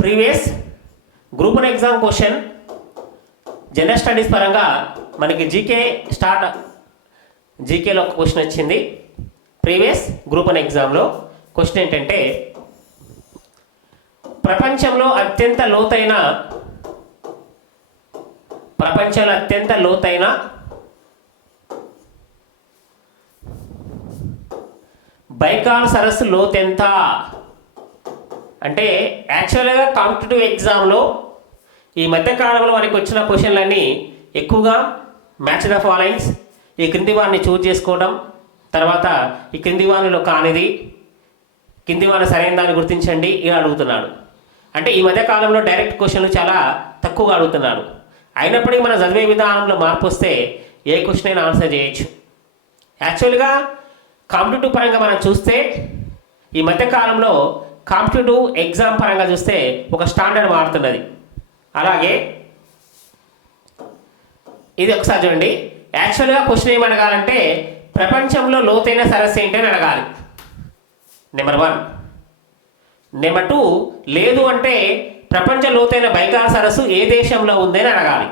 Previous group 1 exam question general studies పరంగా మనకి జీకేలో ఒక క్వశ్చన్ వచ్చింది. ప్రీవియస్ గ్రూప్ 1 ఎగ్జామ్లో క్వశ్చన్ ఏంటంటే, ప్రపంచంలో అత్యంత లోతైన బైకాల్ సరస్సు లోతెంత అంటే, యాక్చువల్గా కాంపిటేటివ్ ఎగ్జామ్లో ఈ మధ్యకాలంలో మనకి వచ్చిన క్వశ్చన్లన్నీ ఎక్కువగా మ్యాచ్ ద ఫాలోయింగ్స్, ఈ క్రింది వారిని చూజ్ చేసుకోవడం, తర్వాత ఈ క్రింది వారిలో కానిది, కింది వారిని సరైన దాన్ని గుర్తించండి ఇలా అడుగుతున్నాడు. అంటే ఈ మధ్యకాలంలో డైరెక్ట్ క్వశ్చన్లు చాలా తక్కువగా అడుగుతున్నాడు. అయినప్పటికీ మన చదివే విధానంలో మార్పు వస్తే ఏ క్వశ్చన్ అయినా ఆన్సర్ చేయొచ్చు. యాక్చువల్గా కాంపిటేటివ్ పరంగా మనం చూస్తే ఈ మధ్యకాలంలో కాంపిటేటివ్ ఎగ్జామ్ పరంగా చూస్తే ఒక స్టాండర్డ్ మారుతున్నది. అలాగే ఇది ఒకసారి చూడండి. యాక్చువల్గా క్వశ్చన్ ఏమి అడగాలంటే, ప్రపంచంలో లోతైన సరస్సు ఏంటి అని అడగాలి, నెంబర్ 1. నెంబర్ 2, లేదు అంటే ప్రపంచ లోతైన బైకాల్ సరస్సు ఏ దేశంలో ఉంది అని అడగాలి.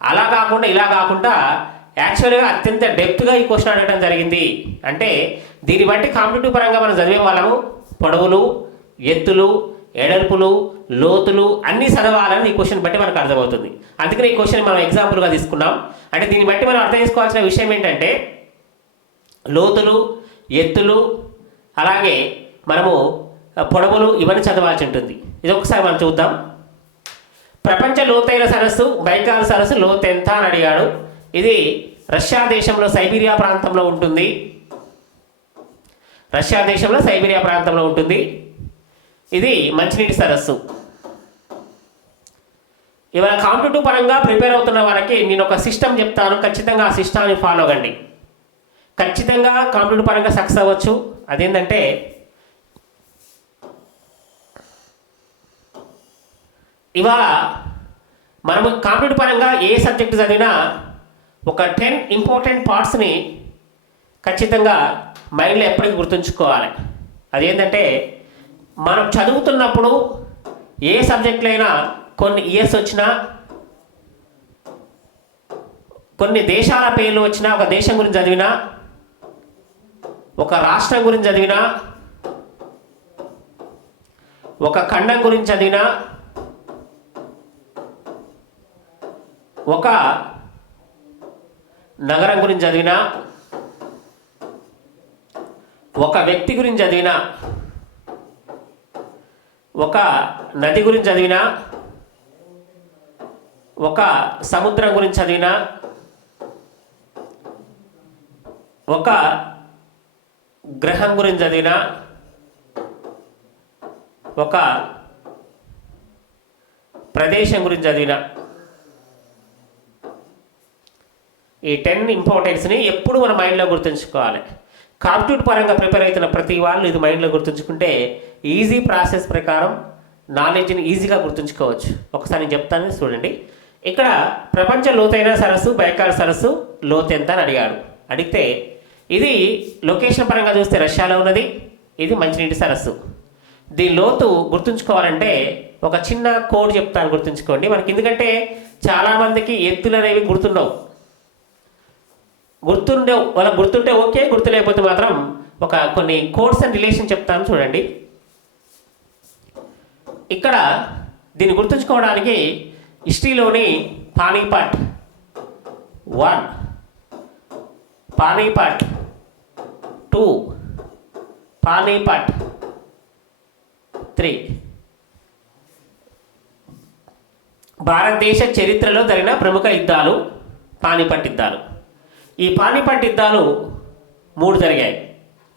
అలా కాకుండా ఇలా కాకుండా యాక్చువల్గా అత్యంత డెప్త్గా ఈ క్వశ్చన్ అడగడం జరిగింది. అంటే దీన్ని బట్టి కాంపిటేటివ్ పరంగా మనం చదివే వాళ్ళము పొడవులు, ఎత్తులు, ఎడల్పులు, లోతులు అన్నీ చదవాలని ఈ క్వశ్చన్ బట్టి మనకు అర్థమవుతుంది. అందుకని ఈ క్వశ్చన్ మనం ఎగ్జాంపుల్గా తీసుకున్నాం. అంటే దీన్ని బట్టి మనం అర్థం చేసుకోవాల్సిన విషయం ఏంటంటే, లోతులు, ఎత్తులు, అలాగే మనము పొడవులు ఇవన్నీ చదవాల్సి ఉంటుంది. ఇది ఒకసారి మనం చూద్దాం. ప్రపంచ లోతైన సరస్సు బైకాల్ సరస్సు లోతెంత అని అడిగాడు. ఇది రష్యా దేశంలో సైబీరియా ప్రాంతంలో ఉంటుంది. ఇది మంచినీటి సరస్సు. ఇవాళ కాంపిటేటివ్ పరంగా ప్రిపేర్ అవుతున్న వాళ్ళకి నేను ఒక సిస్టమ్ చెప్తాను, ఖచ్చితంగా ఆ సిస్టమ్ని ఫాలో అవ్వండి. ఖచ్చితంగా కాంపిటేటివ్ పరంగా సక్సెస్ అవ్వచ్చు. అదేంటంటే, ఇవాళ మనము కాంపిటేటివ్ పరంగా ఏ సబ్జెక్ట్ చదివినా ఒక 10 ఇంపార్టెంట్ పార్ట్స్ని ఖచ్చితంగా మైండ్లో ఎప్పటికీ గుర్తుంచుకోవాలి. అదేంటంటే, మనం చదువుతున్నప్పుడు ఏ సబ్జెక్టులు అయినా కొన్ని ఇయర్స్ వచ్చినా, కొన్ని దేశాల పేర్లు వచ్చినా, ఒక దేశం గురించి చదివినా, ఒక రాష్ట్రం గురించి చదివినా, ఒక ఖండం గురించి చదివినా, ఒక నగరం గురించి చదివినా, ఒక వ్యక్తి గురించి చదివినా, ఒక నది గురించి చదివినా, ఒక సముద్రం గురించి చదివినా, ఒక గ్రహం గురించి చదివినా, ఒక ప్రదేశం గురించి చదివినా, ఈ 10 ఇంపార్టెన్స్ని ఎప్పుడు మన మైండ్లో గుర్తుంచుకోవాలి. కాంపిటేటివ్ పరంగా ప్రిపేర్ అవుతున్న ప్రతి వాళ్ళు ఇది మైండ్లో గుర్తుంచుకుంటే ఈజీ ప్రాసెస్ ప్రకారం నాలెడ్జ్ని ఈజీగా గుర్తుంచుకోవచ్చు. ఒకసారి నేను చెప్తాను చూడండి. ఇక్కడ ప్రపంచ లోతైన సరస్సు బైకాల్ సరస్సు లోతెంత అని అడిగితే ఇది లొకేషన్ పరంగా చూస్తే రష్యాలో ఉన్నది. ఇది మంచినీటి సరస్సు. దీని లోతు గుర్తుంచుకోవాలంటే ఒక చిన్న కోడ్ చెప్తాను, గుర్తుంచుకోండి మనకి. ఎందుకంటే చాలామందికి ఎత్తులు అనేవి వాళ్ళకి గుర్తుంటే ఓకే, గుర్తు లేకపోతే మాత్రం ఒక కొన్ని కోడ్స్ అండ్ రిలేషన్ చెప్తాను చూడండి. ఇక్కడ దీన్ని గుర్తుంచుకోవడానికి హిస్టరీలోని పానీపట్ 1, పానీపట్ 2, పానీపట్ 3 భారతదేశ చరిత్రలో జరిగిన ప్రముఖ యుద్ధాలు పానీపట్ యుద్ధాలు. ఈ పానీపట్ యుద్ధాలు 3 జరిగాయి.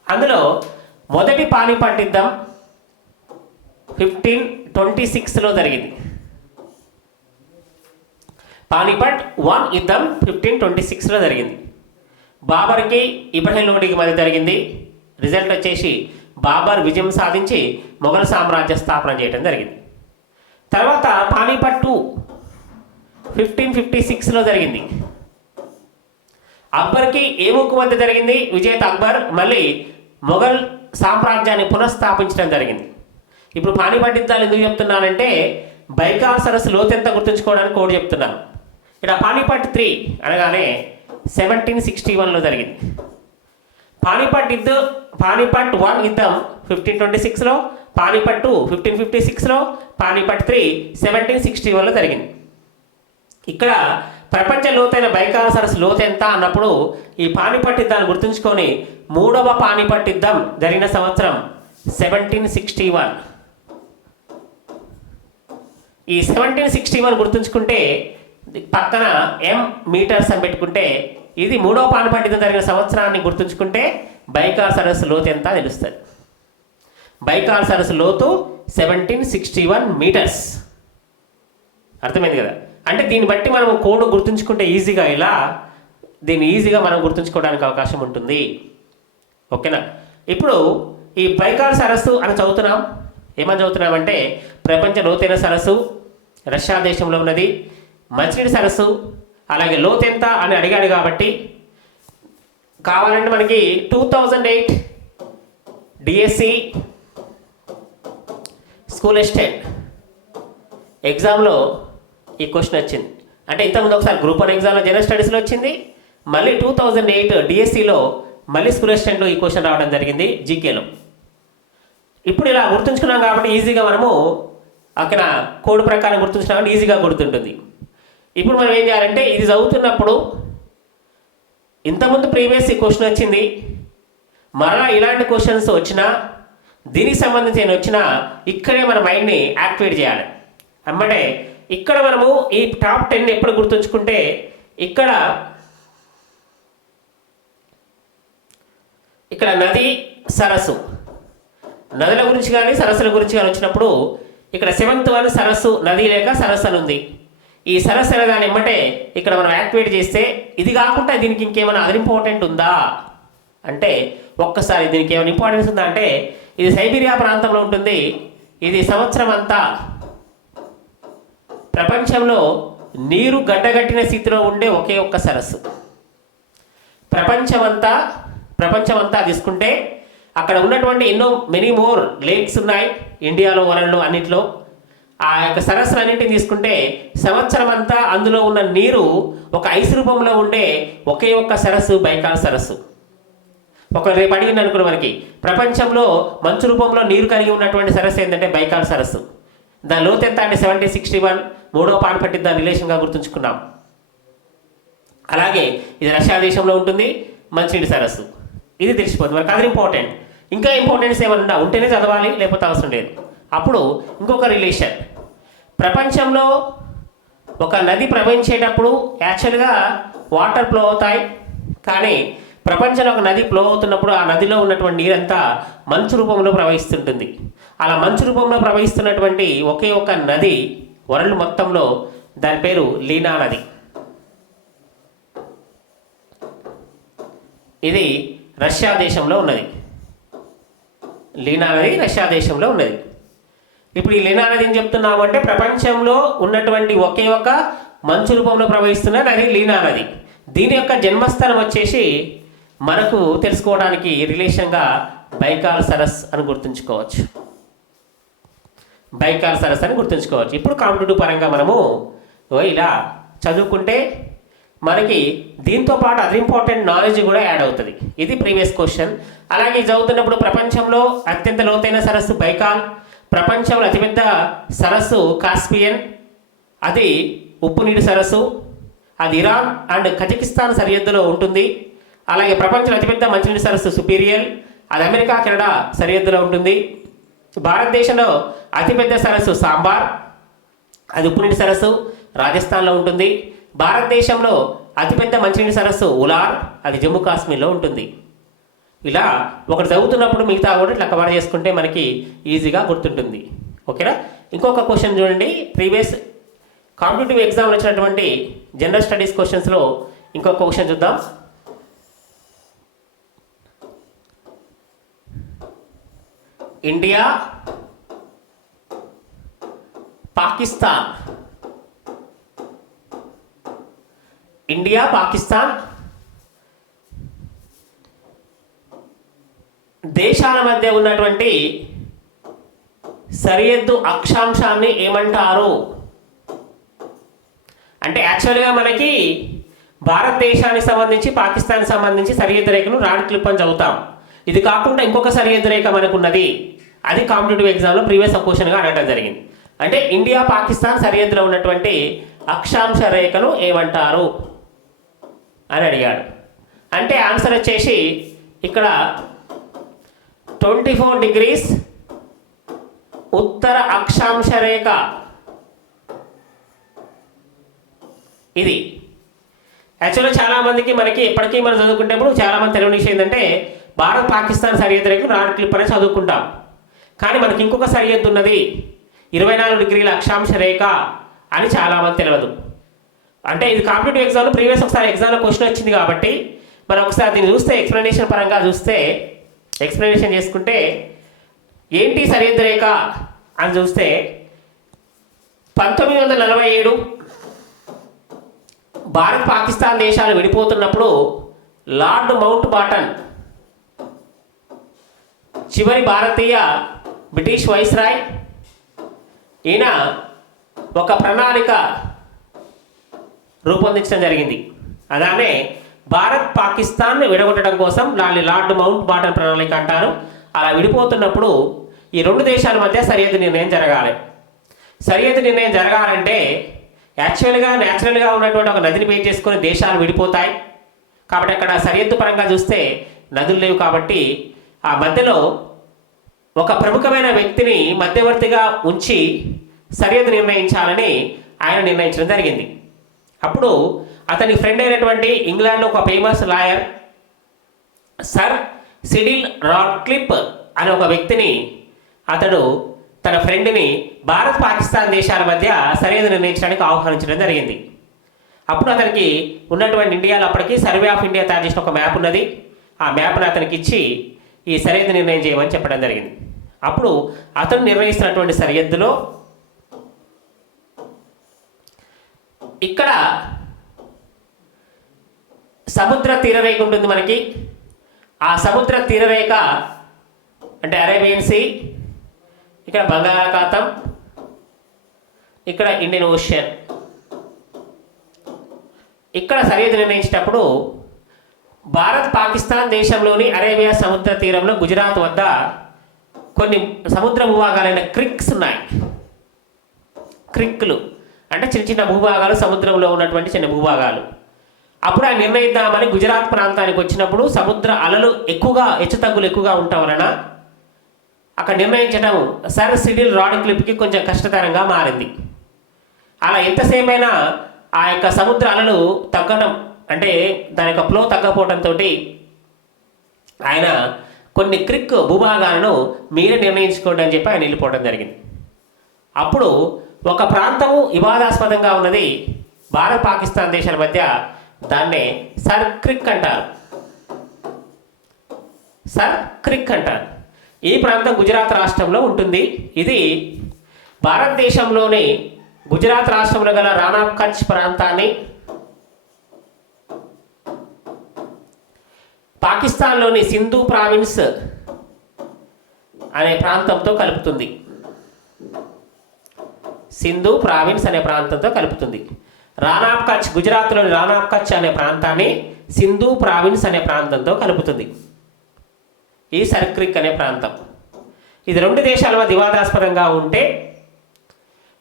అందులో మొదటి పానీపట్ యుద్ధం 1526లో జరిగింది. పానీపట్ 1 యుద్ధం 1526లో జరిగింది. బాబర్కి ఇబ్రహీం లోడికి మధ్య జరిగింది. రిజల్ట్ వచ్చేసి బాబర్ విజయం సాధించి మొఘల్ సామ్రాజ్య స్థాపన చేయడం జరిగింది. తర్వాత పానీపట్ 2 1556లో జరిగింది. అక్బర్కి ఏముక్ మధ్య జరిగింది. విజేత అక్బర్ మళ్ళీ మొఘల్ సామ్రాజ్యాన్ని పునఃస్థాపించడం జరిగింది. ఇప్పుడు పానిపట్ యుద్ధాలు ఎందుకు చెప్తున్నానంటే బైకాల్ సరస్సు లోతు ఎంత గుర్తుంచుకోవడానికి కోడ్ చెప్తున్నాను. ఇక్కడ పానిపట్ 3 అనగానే 1761లో జరిగింది. పానిపట్ 1 యుద్ధం 1526లో, పానిపట్ 2 1556లో, పానిపట్ 3 1761లో జరిగింది. ఇక్కడ ప్రపంచ లోతైన బైకాల్ సరస్సు లోతు ఎంత అన్నప్పుడు ఈ పానిపట్ యుద్ధాన్ని గుర్తుంచుకొని 3వ పానిపట్ యుద్ధం జరిగిన సంవత్సరం 1761. ఈ 1761 గుర్తుంచుకుంటే పక్కన m మీటర్స్ అని పెట్టుకుంటే ఇది 3వ పానిపట్ యుద్ధం జరిగిన సంవత్సరాన్ని గుర్తుంచుకుంటే బైకాల్ సరస్సు లోతు ఎంత తెలుస్తుంది. బైకాల్ సరస్సు లోతు 1761 మీటర్స్. అర్థమైంది కదా. అంటే దీన్ని బట్టి మనం కోడ్ గుర్తుంచుకుంటే ఈజీగా ఇలా దీన్ని ఈజీగా మనం గుర్తుంచుకోవడానికి అవకాశం ఉంటుంది. ఓకేనా. ఇప్పుడు ఈ బైకాల్ సరస్సు అని చదువుతున్నాం. ఏమని చదువుతున్నామంటే ప్రపంచ లోతైన సరస్సు రష్యా దేశంలో ఉన్నది. మంచినీటి సరస్సు అలాగే లోతు ఎంత అని అడిగాడు కాబట్టి కావాలంటే మనకి 2008 డిఎస్సి స్కూల్ అసిస్టెంట్ ఎగ్జామ్లో ఈ క్వశ్చన్ వచ్చింది. అంటే ఇంతకుముందు ఒకసారి గ్రూప్ 1 ఎగ్జామ్లో జనరల్ స్టడీస్లో వచ్చింది. మళ్ళీ 2008 డిఎస్సిలో మళ్ళీ స్కూల్ అసిస్టెంట్లో ఈ క్వశ్చన్ రావడం జరిగింది జీకేలో. ఇప్పుడు ఇలా గుర్తుంచుకున్నాం కాబట్టి ఈజీగా మనము అక్కడ కోడ్ ప్రకారం గుర్తుంచుకున్నాం ఈజీగా గుర్తుంటుంది. ఇప్పుడు మనం ఏం చేయాలంటే ఇది చదువుతున్నప్పుడు ఇంతకుముందు ప్రీవియస్ ఈ క్వశ్చన్ వచ్చింది, మరలా ఇలాంటి క్వశ్చన్స్ వచ్చినా దీనికి సంబంధించి వచ్చినా ఇక్కడే మన మైండ్ని యాక్టివేట్ చేయాలి. అమ్మటే ఇక్కడ మనము ఈ టాప్ 10 ఎప్పుడు గుర్తుంచుకుంటే ఇక్కడ నది సరస్సు నదుల గురించి కానీ సరస్సుల గురించి కానీ వచ్చినప్పుడు ఇక్కడ 7th వన్ సరస్సు నది లేక సరస్సు అని ఉంది. ఈ సరస్సు అనే దాన్ని ఏమంటే ఇక్కడ మనం యాక్టివేట్ చేస్తే ఇది కాకుండా దీనికి ఇంకేమైనా అదర్ ఇంపార్టెంట్ ఉందా అంటే ఒక్కసారి దీనికి ఏమైనా ఇంపార్టెన్స్ ఉందా అంటే ఇది సైబీరియా ప్రాంతంలో ఉంటుంది. ఇది సంవత్సరం అంతా ప్రపంచంలో నీరు గడ్డగట్టిన స్థితిలో ఉండే ఒకే ఒక్క సరస్సు. ప్రపంచమంతా తీసుకుంటే అక్కడ ఉన్నటువంటి ఎన్నో మెనీ మోర్ లేక్స్ ఉన్నాయి ఇండియాలో వరల్డ్లో అన్నింటిలో. ఆ యొక్క సరస్సులు అన్నింటిని తీసుకుంటే సంవత్సరం అంతా అందులో ఉన్న నీరు ఒక ఐస్ రూపంలో ఉండే ఒకే ఒక్క సరస్సు బైకాల్ సరస్సు. ఒక రేపు అడిగింది అనుకున్న మనకి ప్రపంచంలో మంచు రూపంలో నీరు కలిగి ఉన్నటువంటి సరస్సు ఏంటంటే బైకాల్ సరస్సు. దాని లోతు ఎంత అంటే 1761 3వ పానిపట్ యుద్ధం రిలేషన్గా గుర్తుంచుకున్నాం. అలాగే ఇది రష్యా దేశంలో ఉంటుంది మంచినీటి సరస్సు. ఇది తెలిసిపోతుంది మనకు. అది ఇంపార్టెంట్. ఇంకా ఇంపార్టెన్స్ ఏమన్నా ఉంటేనే చదవాలి లేకపోతే అవసరం లేదు. అప్పుడు ఇంకొక రిలేషన్ ప్రపంచంలో ఒక నది ప్రవహించేటప్పుడు యాక్చువల్గా వాటర్ ఫ్లో అవుతాయి. కానీ ప్రపంచంలో ఒక నది ఫ్లో అవుతున్నప్పుడు ఆ నదిలో ఉన్నటువంటి నీరంతా మంచు రూపంలో ప్రవహిస్తుంటుంది. అలా మంచు రూపంలో ప్రవహిస్తున్నటువంటి ఒకే ఒక నది వరల్డ్ మొత్తంలో దాని పేరు లీనా నది. ఇది రష్యా దేశంలో ఉన్నది. లీనా నది రష్యా దేశంలో ఉన్నది. ఇప్పుడు ఈ లీనా నది ఏం చెప్తున్నాము అంటే ప్రపంచంలో ఉన్నటువంటి ఒకే ఒక మంచు రూపంలో ప్రవహిస్తున్న నది లీనా నది. దీని యొక్క జన్మస్థానం వచ్చేసి మనకు తెలుసుకోవడానికి రిలేషన్గా బైకాల్ సరస్ అని గుర్తుంచుకోవచ్చు. బైకాల్ సరస్ అని గుర్తుంచుకోవచ్చు. ఇప్పుడు కాంపిటేటివ్ పరంగా మనము ఇలా చదువుకుంటే మనకి దీంతో పాటు అదర్ ఇంపార్టెంట్ నాలెడ్జ్ కూడా యాడ్ అవుతుంది. ఇది ప్రీవియస్ క్వశ్చన్. అలాగే చదువుతున్నప్పుడు ప్రపంచంలో అత్యంత లోతైన సరస్సు బైకాల్, ప్రపంచంలో అతిపెద్ద సరస్సు కాస్పియన్, అది ఉప్పు నీటి సరస్సు, అది ఇరాన్ అండ్ కజకిస్తాన్ సరిహద్దులో ఉంటుంది. అలాగే ప్రపంచంలో అతిపెద్ద మంచినీటి సరస్సు సుపీరియల్, అది అమెరికా కెనడా సరిహద్దులో ఉంటుంది. భారతదేశంలో అతిపెద్ద సరస్సు సాంబార్, అది ఉప్పు నీటి సరస్సు రాజస్థాన్లో ఉంటుంది. భారతదేశంలో అతిపెద్ద మంచినీటి సరస్సు ఉలార్, అది జమ్మూ కాశ్మీర్లో ఉంటుంది. ఇలా ఒకటి చదువుతున్నప్పుడు మిగతా కూడా ఇట్లా కవర్ చేసుకుంటే మనకి ఈజీగా గుర్తుంటుంది. ఓకేనా. ఇంకొక క్వశ్చన్ చూడండి. ప్రీవియస్ కాంపిటేటివ్ ఎగ్జామ్లో వచ్చినటువంటి జనరల్ స్టడీస్ క్వశ్చన్స్లో ఇంకొక క్వశ్చన్ చూద్దాం. ఇండియా పాకిస్తాన్ దేశాల మధ్య ఉన్నటువంటి సరిహద్దు అక్షాంశాన్ని ఏమంటారు? అంటే యాక్చువల్గా మనకి భారతదేశానికి సంబంధించి పాకిస్తాన్కి సంబంధించి సరిహద్దు రేఖను రాడ్ క్లిప్ అని చదువుతాం. ఇది కాకుండా ఇంకొక సరిహద్దు రేఖ మనకున్నది, అది కాంపిటేటివ్ ఎగ్జామ్లో ప్రీవియస్ క్వశ్చన్గా అడగడం జరిగింది. అంటే ఇండియా పాకిస్తాన్ సరిహద్దులో ఉన్నటువంటి అక్షాంశ రేఖను ఏమంటారు అని అడిగాడు. అంటే ఆన్సర్ వచ్చేసి ఇక్కడ 24 డిగ్రీస్ ఉత్తర అక్షాంశ రేఖ ఇది. యాక్చువల్గా చాలామందికి మనకి ఎప్పటికీ మనం చదువుకుంటేప్పుడు చాలామంది తెలియని విషయం ఏంటంటే భారత్ పాకిస్తాన్ సరిహద్దు రేఖను రాడ్ క్లిప్ అనేది చదువుకుంటాం. కానీ మనకి ఇంకొక సరిహద్దు ఉన్నది 24 డిగ్రీల అక్షాంశ రేఖ అని చాలామంది తెలియదు. అంటే ఇది కాంపిటేటివ్ ఎగ్జామ్లో ప్రీవియస్ ఒకసారి ఎగ్జామ్లో క్వశ్చన్ వచ్చింది కాబట్టి మనం ఒకసారి దీన్ని చూస్తే ఎక్స్ప్లెనేషన్ పరంగా చూస్తే ఎక్స్ప్లెనేషన్ చేసుకుంటే ఏంటి సరిహద్దు రేఖ అని చూస్తే 1947 భారత్ పాకిస్తాన్ దేశాలు విడిపోతున్నప్పుడు లార్డ్ మౌంట్ బాటన్ చివరి భారతీయ బ్రిటిష్ వైస్రాయ్, ఈయన ఒక ప్రణాళిక రూపొందించడం జరిగింది. అలానే భారత్ పాకిస్తాన్ విడగొట్టడం కోసం దాన్ని లార్డ్ మౌంట్ బాటన్ ప్రణాళిక అంటారు. అలా విడిపోతున్నప్పుడు ఈ రెండు దేశాల మధ్య సరిహద్దు నిర్ణయం జరగాలి. సరిహద్దు నిర్ణయం జరగాలంటే న్యాచురల్గా ఉన్నటువంటి ఒక నదిని బేస్ చేసుకొని దేశాలు విడిపోతాయి. కాబట్టి అక్కడ సరిహద్దు పరంగా చూస్తే నదులు లేవు. కాబట్టి ఆ మధ్యలో ఒక ప్రముఖమైన వ్యక్తిని మధ్యవర్తిగా ఉంచి సరిహద్దు నిర్ణయించాలని ఆయన నిర్ణయించడం జరిగింది. అప్పుడు అతని ఫ్రెండ్ అయినటువంటి ఇంగ్లాండ్లో ఒక ఫేమస్ లాయర్ సర్ సిడిల్ రాడ్క్లిఫ్ అనే ఒక వ్యక్తిని అతడు తన ఫ్రెండ్ని భారత్ పాకిస్తాన్ దేశాల మధ్య సరిహద్దు నిర్ణయించడానికి ఆహ్వానించడం జరిగింది. అప్పుడు అతనికి ఉన్నటువంటి ఇండియాలో అప్పటికి సర్వే ఆఫ్ ఇండియా తయారు చేసిన ఒక మ్యాప్ ఉన్నది. ఆ మ్యాప్ను అతనికి ఇచ్చి ఈ సరిహద్దు నిర్ణయం చేయమని చెప్పడం జరిగింది. అప్పుడు అతను నిర్ణయిస్తున్నటువంటి సరిహద్దులో ఇక్కడ సముద్ర తీరరేఖ ఉంటుంది మనకి. ఆ సముద్ర తీరరేఖ అంటే అరేబియన్ సీ, ఇక్కడ బంగాళాఖాతం, ఇక్కడ ఇండియన్ ఓషన్. ఇక్కడ సరిహద్దు నిర్ణయించేటప్పుడు భారత్ పాకిస్తాన్ దేశంలోని అరేబియా సముద్ర తీరంలో గుజరాత్ వద్ద కొన్ని సముద్ర భూభాగాలైన క్రిక్స్ ఉన్నాయి. క్రిక్లు అంటే చిన్న చిన్న భూభాగాలు, సముద్రంలో ఉన్నటువంటి చిన్న భూభాగాలు. అప్పుడు ఆయన నిర్ణయిద్దామని గుజరాత్ ప్రాంతానికి వచ్చినప్పుడు సముద్ర అలలు ఎక్కువగా హెచ్చుతగ్గులు ఎక్కువగా ఉండటం వలన అక్కడ నిర్ణయించడం సర్ సిడిల్ రాడ్క్లిఫ్కి కొంచెం కష్టతరంగా మారింది. అలా ఎంతసేపైనా ఆ యొక్క సముద్ర అలలు తగ్గడం అంటే దాని యొక్క ఫ్లో తగ్గపోవడంతో ఆయన కొన్ని క్రిక్ భూభాగాలను మీరే నిర్ణయించుకోండి అని చెప్పి ఆయన వెళ్ళిపోవడం జరిగింది. అప్పుడు ఒక ప్రాంతము వివాదాస్పదంగా ఉన్నది భారత్ పాకిస్తాన్ దేశాల మధ్య, దాన్నే సర్ క్రిక్ అంటారు. సర్ క్రిక్ అంటారు. ఈ ప్రాంతం గుజరాత్ రాష్ట్రంలో ఉంటుంది. ఇది భారతదేశంలోని గుజరాత్ రాష్ట్రంలో గల రాణా కచ్ ప్రాంతాన్ని పాకిస్తాన్లోని సింధు ప్రావిన్స్ అనే ప్రాంతంతో కలుపుతుంది. సింధు ప్రావిన్స్ అనే ప్రాంతంతో కలుపుతుంది. రాణా కచ్, గుజరాత్లోని రాణా కచ్ అనే ప్రాంతాన్ని సింధు ప్రావిన్స్ అనే ప్రాంతంతో కలుపుతుంది ఈ సర్ క్రిక్ అనే ప్రాంతం. ఇది రెండు దేశాల మధ్య వివాదాస్పదంగా ఉంటే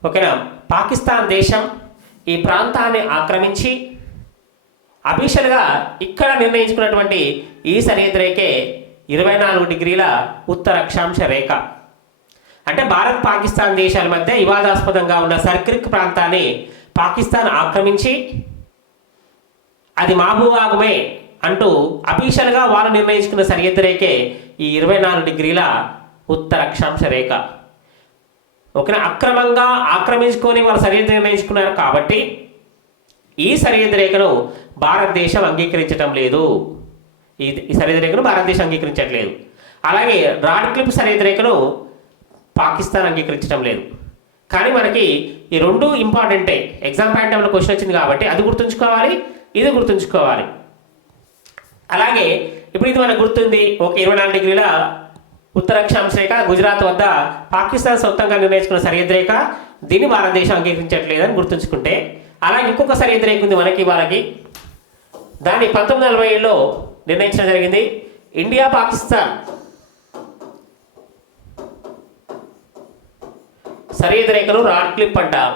ఓకేనా, పాకిస్తాన్ దేశం ఈ ప్రాంతాన్ని ఆక్రమించి అఫీషియల్గా ఇక్కడ నిర్ణయించుకున్నటువంటి ఈ సరిహద్దు రేఖే 24 డిగ్రీల ఉత్తర అక్షాంశ రేఖ. అంటే భారత్ పాకిస్తాన్ దేశాల మధ్య వివాదాస్పదంగా ఉన్న సర్ క్రిక్ ప్రాంతాన్ని పాకిస్తాన్ ఆక్రమించి అది మా భూభాగమే అంటూ అఫీషియల్గా వాళ్ళు నిర్ణయించుకున్న సరిహద్దు రేఖే ఈ 24 డిగ్రీల ఉత్తర అక్షాంశ రేఖ. ఓకేనా, అక్రమంగా ఆక్రమించుకొని వాళ్ళు సరిహద్దు నిర్ణయించుకున్నారు కాబట్టి ఈ సరిహద్దు రేఖను భారతదేశం అంగీకరించటం లేదు. ఈ సరిహద్దు రేఖను భారతదేశం అంగీకరించట్లేదు. అలాగే రాడ్క్లిఫ్ సరిహద్దు రేఖను పాకిస్తాన్ అంగీకరించడం లేదు. కానీ మనకి ఈ రెండు ఇంపార్టెంటే, ఎగ్జామ్ ప్యాటర్న్లో క్వశ్చన్ వచ్చింది కాబట్టి అది గుర్తుంచుకోవాలి, ఇది గుర్తుంచుకోవాలి. అలాగే ఇప్పుడు ఇది మనకు గుర్తుంది, ఒక 24 డిగ్రీల ఉత్తర అక్షాంశ రేఖ గుజరాత్ వద్ద పాకిస్తాన్ సొంతంగా నిర్ణయించుకున్న సరిహద్దు రేఖ, దీన్ని భారతదేశం అంగీకరించట్లేదని గుర్తుంచుకుంటే, అలాగే ఇంకొక సరిహద్దు రేఖ ఉంది వాళ్ళకి, దాన్ని 1947లో నిర్ణయించడం జరిగింది. ఇండియా పాకిస్తాన్ సరిహద్దు రేఖను రాడ్ క్లిప్ అంటారు.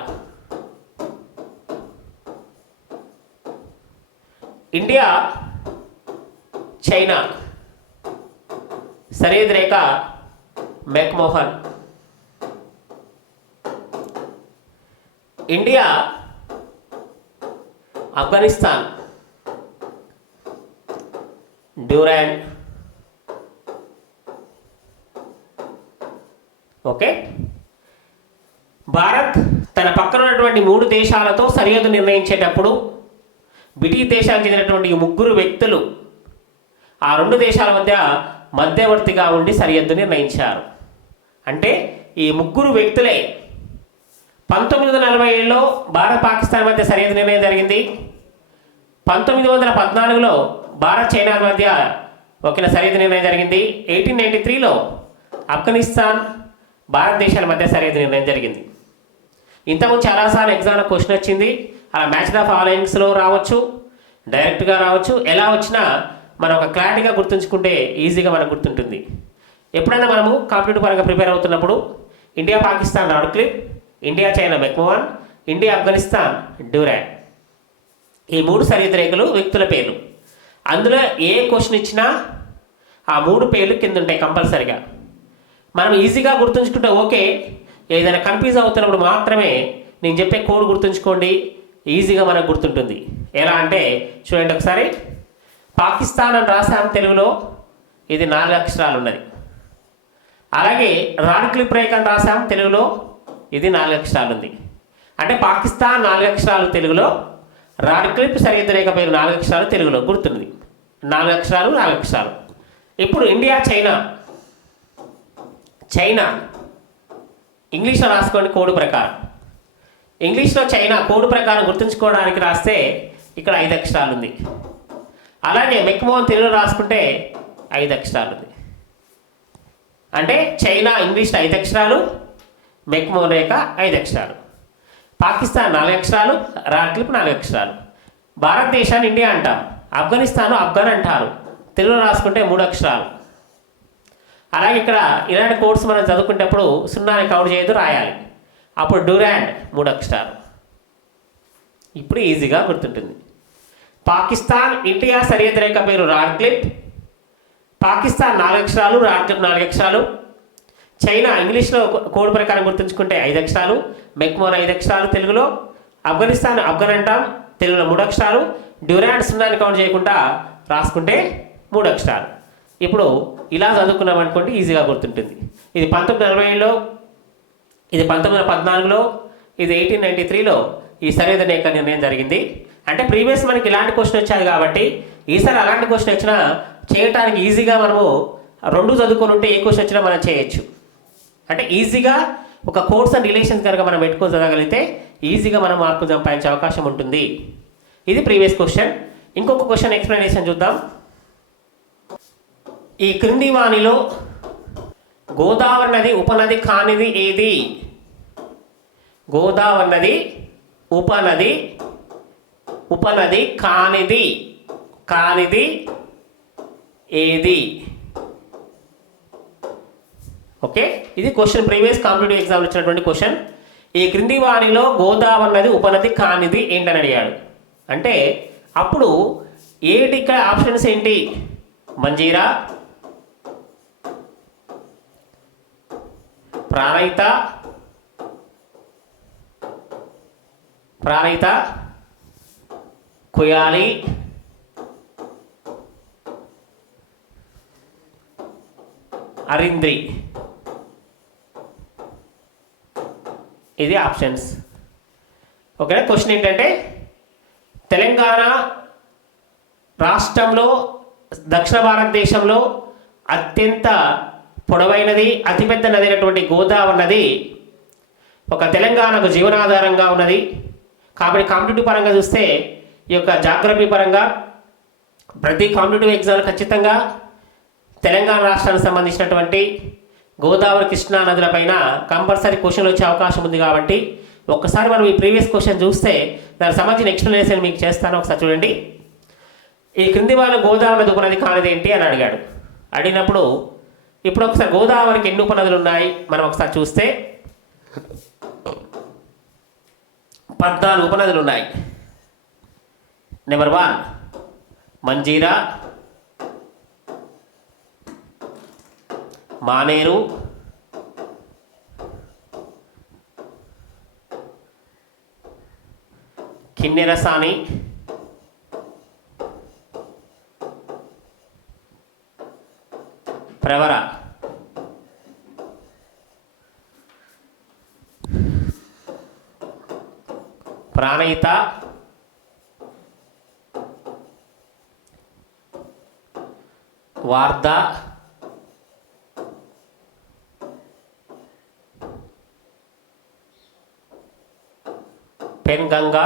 ఇండియా చైనా సరిహద్దు రేఖ McMahon. India Afghanistan Durand. Okay, Bharat తన పక్కన ఉన్నటువంటి 3 దేశాలతో సరిహద్దు నిర్ణయించేటప్పుడు బ్రిటిష్ దేశానికి చెందినటువంటి 3 వ్యక్తులు ఆ 2 దేశాల మధ్య మధ్యవర్తిగా ఉండి సరిహద్దు నిర్ణయించారు. అంటే ఈ 3 వ్యక్తులే 1947లో భారత్ పాకిస్తాన్ మధ్య సరిహద్దు నిర్ణయం జరిగింది. 1914లో భారత్ చైనా మధ్య ఒక సరిహద్దు నిర్ణయం జరిగింది. 1893లో ఆఫ్ఘనిస్తాన్ భారతదేశాల మధ్య సరిహద్దు నిర్ణయం జరిగింది. ఇంతకుముందు చాలాసార్లు ఎగ్జామ్లో క్వశ్చన్ వచ్చింది. అలా మ్యాచ్ ద ఫాలోయింగ్స్లో రావచ్చు, డైరెక్ట్గా రావచ్చు. ఎలా వచ్చినా మనం ఒక క్లారిటీగా గుర్తుంచుకుంటే ఈజీగా మనకు గుర్తుంటుంది. ఎప్పుడైనా మనము కాంపిటేటివ్ పరంగా ప్రిపేర్ అవుతున్నప్పుడు India Pakistan rod clip, India China McMahon, India Afghanistan Durand, ఈ 3 సరిహద్దు రేఖలు వ్యక్తుల పేర్లు. అందులో ఏ క్వశ్చన్ ఇచ్చినా ఆ 3 పేర్లు కింద ఉంటాయి కంపల్సరిగా. మనం ఈజీగా గుర్తుంచుకుంటే ఓకే. ఏదైనా కన్ఫ్యూజ్ అవుతున్నప్పుడు మాత్రమే నేను చెప్పే కోడ్ గుర్తుంచుకోండి, ఈజీగా మనకు గుర్తుంటుంది. ఎలా అంటే చూడండి ఒకసారి, పాకిస్తాన్ అని రాసాం తెలుగులో, ఇది 4 అక్షరాలు ఉన్నది. అలాగే రాడ్ క్లిప్ రేఖ అని రాసాం తెలుగులో, ఇది 4 అక్షరాలు ఉంది. అంటే పాకిస్తాన్ 4 అక్షరాలు తెలుగులో, రాడ్ క్లిప్ సరిహద్దు రేఖ పేరు 4 అక్షరాలు తెలుగులో గుర్తుంది. 4 అక్షరాలు 4 అక్షరాలు. ఇప్పుడు ఇండియా చైనా, చైనా ఇంగ్లీష్లో రాసుకోండి కోడ్ ప్రకారం. ఇంగ్లీష్లో చైనా కోడ్ ప్రకారం గుర్తుంచుకోవడానికి రాస్తే ఇక్కడ 5 అక్షరాలు ఉంది. అలాగే మెక్మోహన్ తెలుగులో రాసుకుంటే 5 అక్షరాలు ఉంది. అంటే చైనా ఇంగ్లీష్లో 5 అక్షరాలు, మెక్మోహన్ రేఖ 5 అక్షరాలు. పాకిస్తాన్ 4 అక్షరాలు, రాడ్ క్లిప్ 4 అక్షరాలు. భారతదేశాన్ని ఇండియా అంటాం, ఆఫ్ఘనిస్తాన్ ఆఫ్ఘన్ అంటారు, తెలుగులో రాసుకుంటే 3 అక్షరాలు. అలాగే ఇక్కడ ఇలాంటి కోడ్స్ మనం చదువుకునేటప్పుడు 0ని కౌంట్ చేయొద్దు, రాయాలి. అప్పుడు డ్యూరాండ్ 3 అక్షరాలు. ఇప్పుడు ఈజీగా గుర్తుంటుంది. పాకిస్తాన్ ఇండియా సరిహద్దు రేఖ పేరు రాడ్ క్లిప్, పాకిస్తాన్ 4 అక్షరాలు, రాడ్ క్లిప్ 4 అక్షరాలు. చైనా ఇంగ్లీష్లో కోడ్ ప్రకారం గుర్తుంచుకుంటే 5 అక్షరాలు, మెక్మోహన్ 5 అక్షరాలు తెలుగులో. ఆఫ్ఘనిస్తాన్ ఆఫ్ఘన్ అంటాం, తెలుగులో 3 అక్షరాలు. డ్యూరాండ్ 0ని కౌంట్ చేయకుండా రాసుకుంటే 3 అక్షరాలు. ఇప్పుడు ఇలా చదువుకున్నాం అనుకోండి, ఈజీగా గుర్తుంటుంది. ఇది 1947లో, ఇది 1914లో, ఇది 1893లో ఈ సరిహద్దు రేఖ నిర్ణయం జరిగింది. అంటే ప్రీవియస్ మనకి ఇలాంటి క్వశ్చన్ వచ్చాయి కాబట్టి ఈసారి అలాంటి క్వశ్చన్ వచ్చినా చేయడానికి ఈజీగా మనము 2 చదువుకొని ఉంటే ఏ క్వశ్చన్ వచ్చినా మనం చేయొచ్చు. అంటే ఈజీగా ఒక కోర్స్ అండ్ రిలేషన్స్ కనుక మనం పెట్టుకొని చదవగలిగితే ఈజీగా మనం మార్కులు సంపాదించే అవకాశం ఉంటుంది. ఇది ప్రీవియస్ క్వశ్చన్. ఇంకొక క్వశ్చన్ ఎక్స్ప్లెనేషన్ చూద్దాం. ఈ క్రింది వాణిలో గోదావరి నది ఉపనది కానిది ఏది? గోదావరి నది ఉపనది కానిది ఏది? ఓకే, ఇది క్వశ్చన్ ప్రీవియస్ కాంపిటేటివ్ ఎగ్జామ్ వచ్చినటువంటి క్వశ్చన్. ఈ క్రింది వాణిలో గోదావరి నది ఉపనది కానిది ఏంటని అడిగాడు. అంటే అప్పుడు ఏంటి ఇక్కడ ఆప్షన్స్ ఏంటి? మంజీరా, ప్రాణహిత, కుయాలి, అరింద్రి. ఇది ఆప్షన్స్. ఓకేనా? క్వశ్చన్ ఏంటంటే తెలంగాణ రాష్ట్రంలో దక్షిణ భారతదేశంలో అత్యంత పొడవైనది అతిపెద్ద నది అయినటువంటి గోదావరి నది ఒక తెలంగాణకు జీవనాధారంగా ఉన్నది. కాబట్టి కాంపిటేటివ్ పరంగా చూస్తే ఈ యొక్క జాగ్రఫీ పరంగా ప్రతి కాంపిటేటివ్ ఎగ్జామ్ ఖచ్చితంగా తెలంగాణ రాష్ట్రానికి సంబంధించినటువంటి గోదావరి కృష్ణా నదులపైన కంపల్సరీ క్వశ్చన్లు వచ్చే అవకాశం ఉంది కాబట్టి ఒక్కసారి మనం ఈ ప్రీవియస్ క్వశ్చన్ చూస్తే దానికి సంబంధించిన ఎక్స్ప్లెనేషన్ మీకు చేస్తాను. ఒకసారి చూడండి. ఈ క్రింది వాళ్ళు గోదావరి నది ఉపనది కానిది ఏంటి అని అడిగాడు. అడిగినప్పుడు ఇప్పుడు ఒకసారి గోదావరికి ఎన్ని ఉపనదులు ఉన్నాయి మనం ఒకసారి చూస్తే 14 ఉపనదులు ఉన్నాయి. నెంబర్ 1 మంజీరా, మానేరు, కిన్నెరసాని, ప్రవర. ప్రాణహిత, వార్ధ, పెన్గంగా,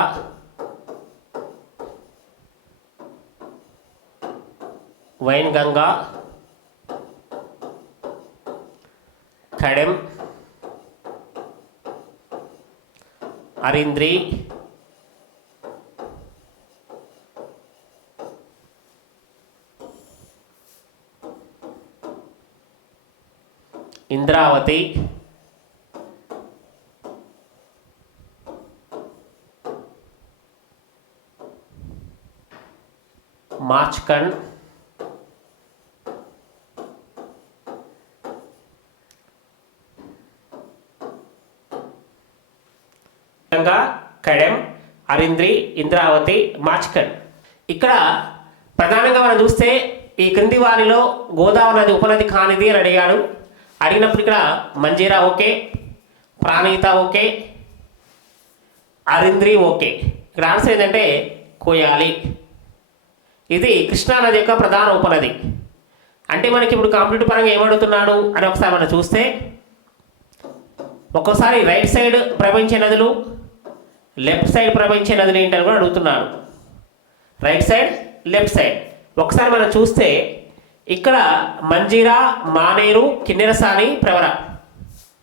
వైన్గంగా, కడెం, అరింద్రి, ఇంద్రావతి, మార్చ్కండ్, కడెం, అరింద్రి, ఇంద్రావతి, మార్చ్కండ్. ఇక్కడ ప్రధానంగా మనం చూస్తే ఈ క్రింది వారిలో గోదావరి నది ఉపనది కానిది అని అడిగాడు. అడిగినప్పుడు ఇక్కడ మంజీరా ఓకే, ప్రాణహిత ఓకే, అరింద్రి ఓకే. ఇక్కడ ఆన్సర్ ఏంటంటే కోయాలి. ఇది కృష్ణానది యొక్క ప్రధాన ఉపనది. అంటే మనకి ఇప్పుడు కాంపిటేటివ్ పరంగా ఏమడుగుతున్నాడు అని ఒకసారి మనం చూస్తే ఒక్కోసారి రైట్ సైడ్ ప్రవహించే నదులు, లెఫ్ట్ సైడ్ ప్రవహించే నదులు ఏంటని కూడా అడుగుతున్నాడు. Right side, left side. ఒకసారి మనం చూస్తే ఇక్కడ మంజీరా, మానేరు, కిన్నెరసాని, ప్రవర